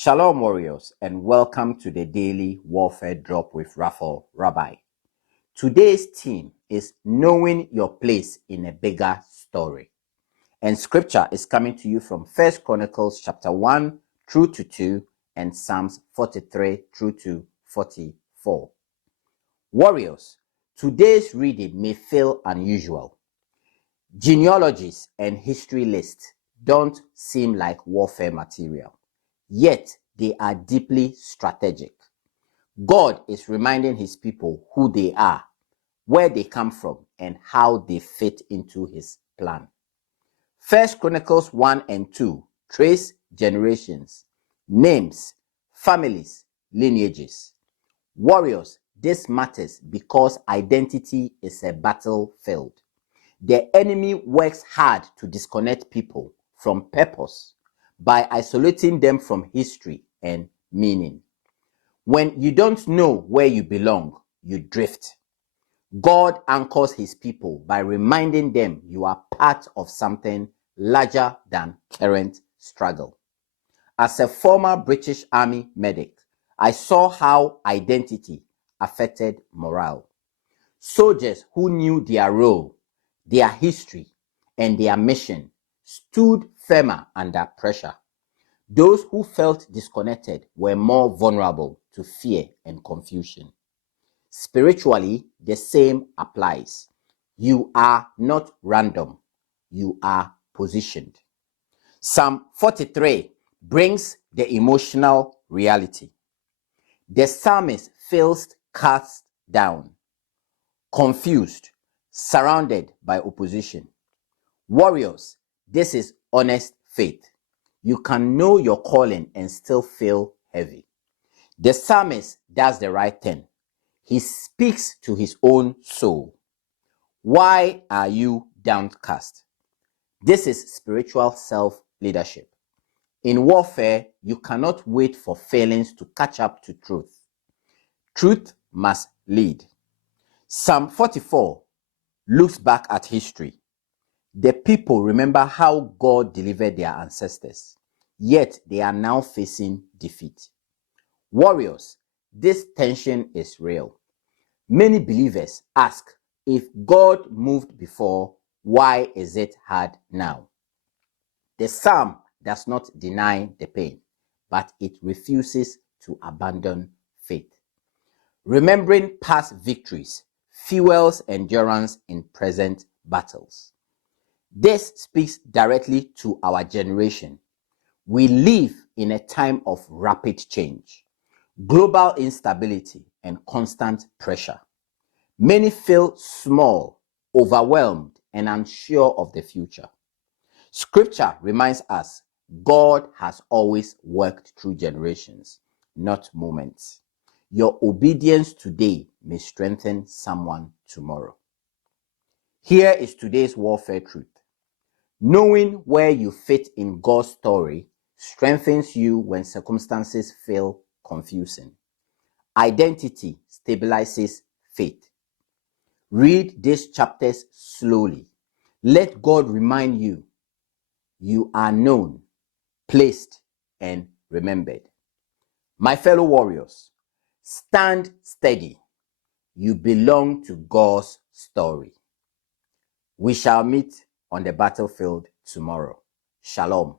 Shalom, warriors, and welcome to the Daily Warfare Drop with Raphael, Rabbi. Today's theme is knowing your place in a bigger story. And scripture is coming to you from 1 Chronicles chapter 1 through to 2 and Psalms 43 through to 44. Warriors, today's reading may feel unusual. Genealogies and history lists don't seem like warfare material. Yet they are deeply strategic. God is reminding his people who they are, where they come from, and how they fit into his plan. 1 Chronicles 1 and 2 trace generations, names, families, lineages. Warriors, this matters because identity is a battlefield. The enemy works hard to disconnect people from purpose by isolating them from history and meaning. When you don't know where you belong, you drift. God anchors his people by reminding them you are part of something larger than current struggle. As a former British Army medic, I saw how identity affected morale. Soldiers who knew their role, their history, and their mission stood firmer under pressure. Those who felt disconnected were more vulnerable to fear and confusion. Spiritually, the same applies. You are not random. You are positioned. Psalm 43 brings the emotional reality. The psalmist feels cast down, confused, surrounded by opposition. Warriors, this is honest faith. You can know your calling and still feel heavy. The psalmist does the right thing. He speaks to his own soul. Why are you downcast? This is spiritual self-leadership. In warfare, you cannot wait for feelings to catch up to truth. Truth must lead. Psalm 44 looks back at history. The people remember how God delivered their ancestors, yet they are now facing defeat. Warriors, this tension is real. Many believers ask, if God moved before, why is it hard now? The psalm does not deny the pain, but it refuses to abandon faith. Remembering past victories fuels endurance in present battles. This speaks directly to our generation. We live in a time of rapid change, global instability, and constant pressure. Many feel small, overwhelmed, and unsure of the future. Scripture reminds us God has always worked through generations, not moments. Your obedience today may strengthen someone tomorrow. Here is today's warfare truth. Knowing where you fit in God's story strengthens you when circumstances feel confusing. Identity stabilizes faith. Read these chapters slowly. Let God remind you you are known, placed, and remembered. My fellow warriors, stand steady. You belong to God's story. We shall meet on the battlefield tomorrow. Shalom.